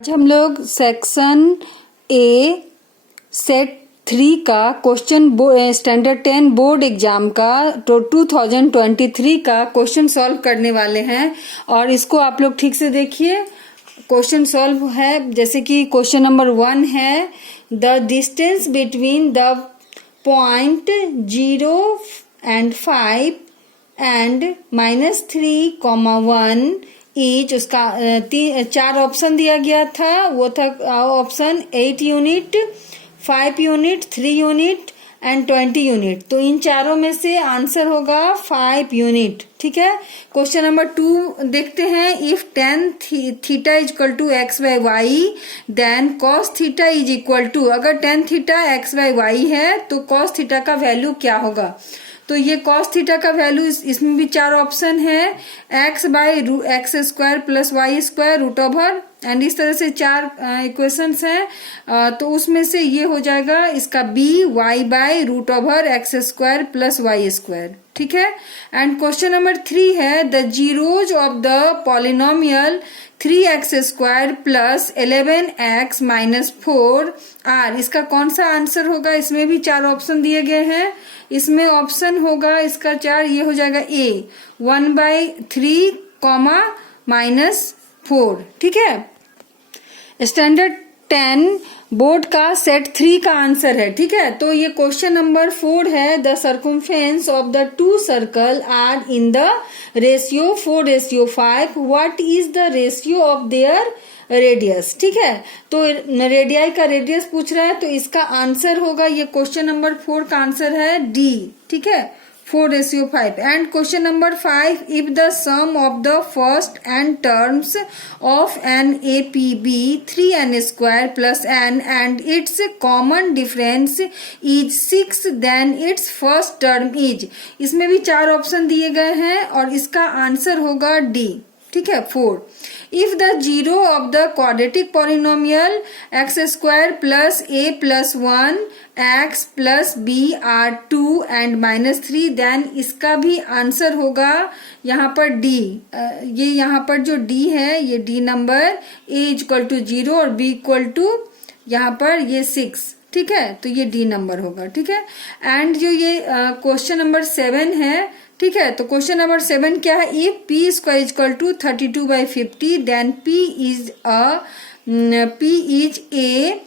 आज हम लोग सेक्शन ए सेट 3 का क्वेश्चन स्टैंडर्ड 10 बोर्ड एग्जाम का 2023 का क्वेश्चन सॉल्व करने वाले हैं। और इसको आप लोग ठीक से देखिए। क्वेश्चन सॉल्व है जैसे कि क्वेश्चन नंबर 1 है, the distance between the point 0 and 5 and -3, 1 each. उसका 4 ऑप्शन दिया गया था। वो था option 8 unit, 5 unit, 3 unit and 20 unit. तो इन चारों में से आंसर होगा 5 यूनिट। ठीक है। क्वेश्चन नंबर 2 देखते हैं। If tan theta is equal to x by y then cos theta is equal to, अगर tan theta x by y है तो कॉस थीटा का वैल्यू क्या होगा। तो ये कॉस थीटा का वैल्यू इसमें भी 4 ऑप्शन है, x by x square plus y square root over and इस तरह से 4 इक्वेशंस हैं। तो उसमें से ये हो जाएगा इसका B, y by root over x square plus y square. ठीक है। एंड क्वेश्चन नंबर 3 है, the zeros of the polynomial 3x square plus 11x minus 4 are. इसका कौन सा आंसर होगा। इसमें भी 4 ऑप्शन दिए गए हैं। इसमें ऑप्शन होगा इसका 4, ये हो जाएगा ए 1/3 कॉमा -4। ठीक है। स्टैंडर्ड 10 बोर्ड का सेट 3 का आंसर है। ठीक है। तो ये क्वेश्चन नंबर 4 है, the circumference of the 2 circle are in the ratio 4:5, what is the ratio of their radius. ठीक है। तो रेडियाई का रेडियस पूछ रहा है, तो इसका आंसर होगा, ये क्वेश्चन नंबर 4 का आंसर है डी। ठीक है, 4:5। And question number 5, if the sum of the first n terms of an A P be 3n square plus n and its common difference is 6 then its first term is. इसमें भी 4 option दिए गए हैं और इसका answer होगा D. ठीक है, 4। If the zero of the quadratic polynomial x square plus a plus 1 x plus b are 2 and -3, then इसका भी आंसर होगा यहाँ पर डी। ये यहाँ पर जो डी है, ये D number, a equal to 0 और बी इक्वल टू यहाँ पर ये 6। ठीक है, तो ये डी नंबर होगा। ठीक है। एंड जो ये क्वेश्चन नंबर 7 है, ठीक है, तो क्वेश्चन नंबर 7 क्या है, if p square equal to 32/50 then p is a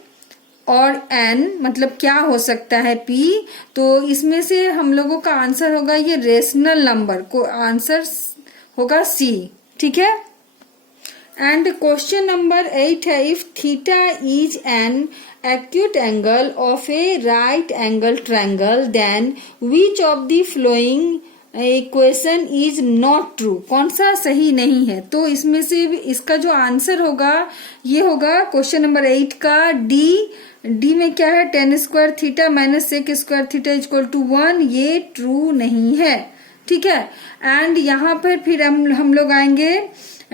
और एन, मतलब क्या हो सकता है पी। तो इसमें से हम लोगों का आंसर होगा ये रेशनल नंबर, को आंसर होगा सी। ठीक है। एंड क्वेश्चन नंबर 8 है, if theta is an acute angle of a right angle triangle then which of the following equation is not true. कौन सा सही नहीं है। तो इसमें से इसका जो आंसर होगा ये होगा क्वेश्चन नंबर 8 का डी में क्या है, tan square theta minus sec square theta equal to 1, ये ट्रू नहीं है। ठीक है। एंड यहाँ पर फिर हम लोग आएंगे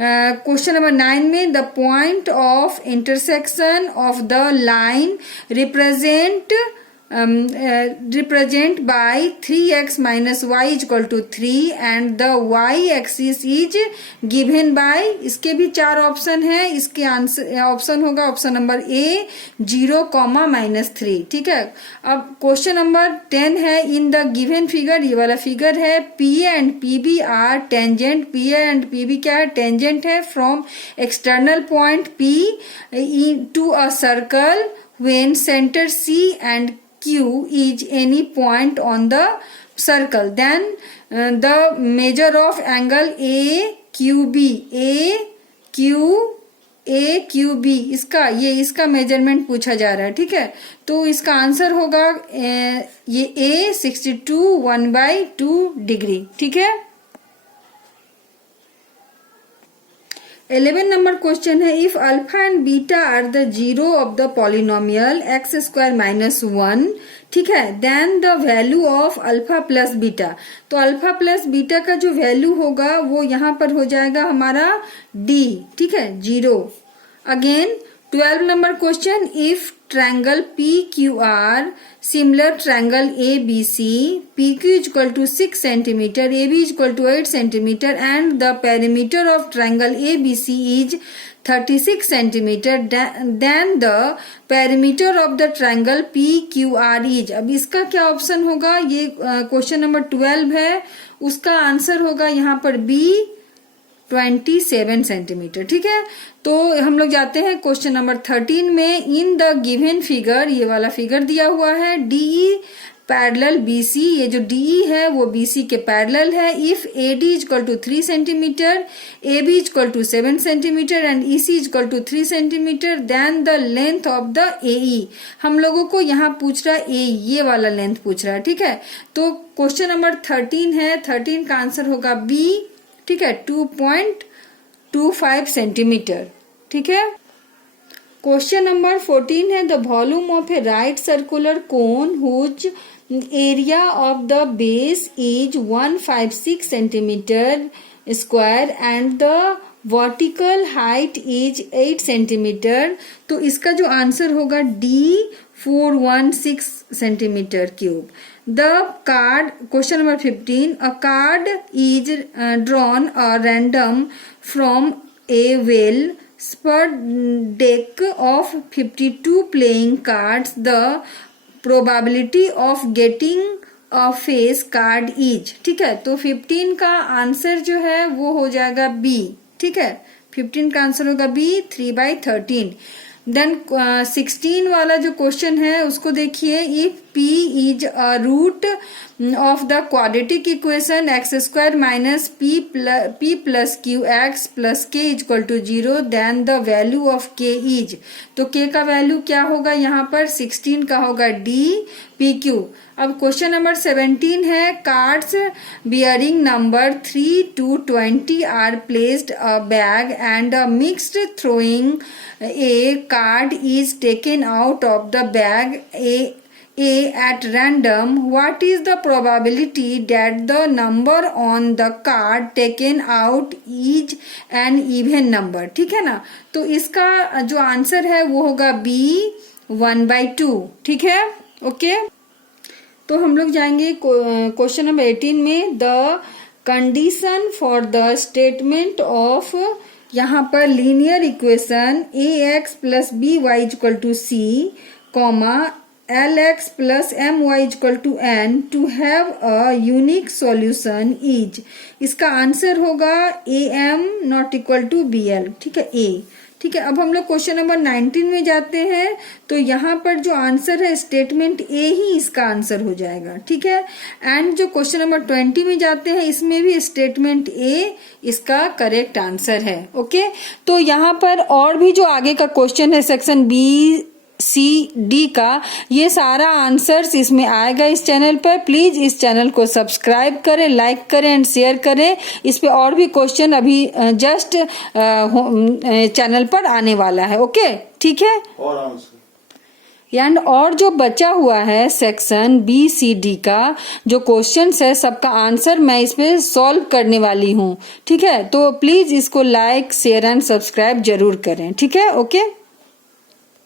क्वेश्चन नंबर 9 में, the point of intersection of the line represent by 3x minus y is equal to 3 and the y axis is given by, इसके भी 4 ऑप्शन है। इसके आंसर ऑप्शन होगा ऑप्शन नंबर ए 0, -3। ठीक है। अब क्वेश्चन नंबर 10 है, इन द गिवन फिगर, ये वाला फिगर है, P and P B are tangent. P and P B क्या है, टेंजेंट है from external point P to a circle when centre C and Q is any point on the circle, then the measure of angle AQB, इसका measurement पूछा जा रहा है। ठीक है। तो इसका आंसर होगा ये A 62 1/2 डिग्री। ठीक है। 11 नंबर क्वेश्चन है, if alpha and beta are the zero of the polynomial x square -1, ठीक है, then the value of alpha plus beta. तो अल्फा प्लस बीटा का जो वैल्यू होगा वो यहाँ पर हो जाएगा हमारा डी। ठीक है, 0। Again 12 number question, if triangle PQR, similar triangle ABC, PQ is equal to 6 cm, AB is equal to 8 cm and the perimeter of triangle ABC is 36 centimetre then the perimeter of the triangle PQR is. अब इसका क्या option होगा, ये question number 12 है, उसका answer होगा यहाँ पर B 27 सेंटीमीटर। ठीक है, तो हम लोग जाते हैं क्वेश्चन नंबर 13 में। इन द गिवन फिगर, ये वाला फिगर दिया हुआ है, DE पैरेलल BC, ये जो DE है वो BC के पैरेलल है। If AD is equal to 3 centimetre, AB is equal to 7 centimetre and EC is equal to 3 centimetre, then the length of the AE। हम लोगों को यहाँ पूछ रहा है AE, ये वाला लेंथ पूछ रहा है। ठीक है, तो क्वेश्चन नंबर 13 है, 13 का आंसर होगा B। ठीक है, 2.25 सेंटीमीटर। ठीक है, क्वेश्चन नंबर 14 है, the volume of a right circular cone whose area of the base is 156 centimetre square and the vertical height is 8 centimetre. तो इसका जो आंसर होगा D 416 centimetre cube. The card, question number 15, a card is drawn a random from a well spread deck of 52 playing cards. The probability of getting a face card is। ठीक है, तो 15 का answer जो है वो हो जाएगा B। ठीक है, 15 का आंसर होगा B 3/13। देन 16 वाला जो क्वेश्चन है उसको देखिए। If P is a root of the quadratic equation x² minus P plus QX plus K is equal to 0, then the value of K is. तो K का वैल्यू क्या होगा यहाँ पर, 16 का होगा D PQ। अब क्वेश्चन नंबर 17 है, cards bearing number 3 to 20 are placed a bag and a mixed throwing a card is taken out of the bag A at random. What is the probability that the number on the card taken out is an even number? ठीक है ना, तो इसका जो answer है वो होगा B 1/2। ठीक है, ओके। तो हम लोग जाएंगे क्वेश्चन नंबर 18 में। The condition for the statement of, यहाँ पर linear equation AX plus BY is equal to C, LX plus MY is equal to N to have a unique solution is। इसका answer होगा AM not equal to BL। ठीक है, A। ठीक है, अब हम लोग क्वेश्चन नंबर 19 में जाते हैं। तो यहाँ पर जो आंसर है स्टेटमेंट A ही इसका आंसर हो जाएगा। ठीक है, एंड जो क्वेश्चन नंबर 20 में जाते हैं इसमें भी स्टेटमेंट A इसका करेक्ट आंसर है। ओके, तो यहाँ पर और भी जो आगे का क्वेश्चन है सेक्शन BCD का, ये सारा आंसर्स इसमें आएगा इस चैनल पर। प्लीज इस चैनल को सब्सक्राइब करें, लाइक करें एंड शेयर करें। इस पे और भी क्वेश्चन अभी जस्ट चैनल पर आने वाला है। ओके, ठीक है, और जो बचा हुआ है सेक्शन BCD का जो क्वेश्चंस है सबका आंसर मैं इस पे सॉल्व करने वाली हूँ। ठीक है, तो प्लीज इसको लाइक शेयर एंड सब्सक्राइब जरूर करें। ठीक है, ओके।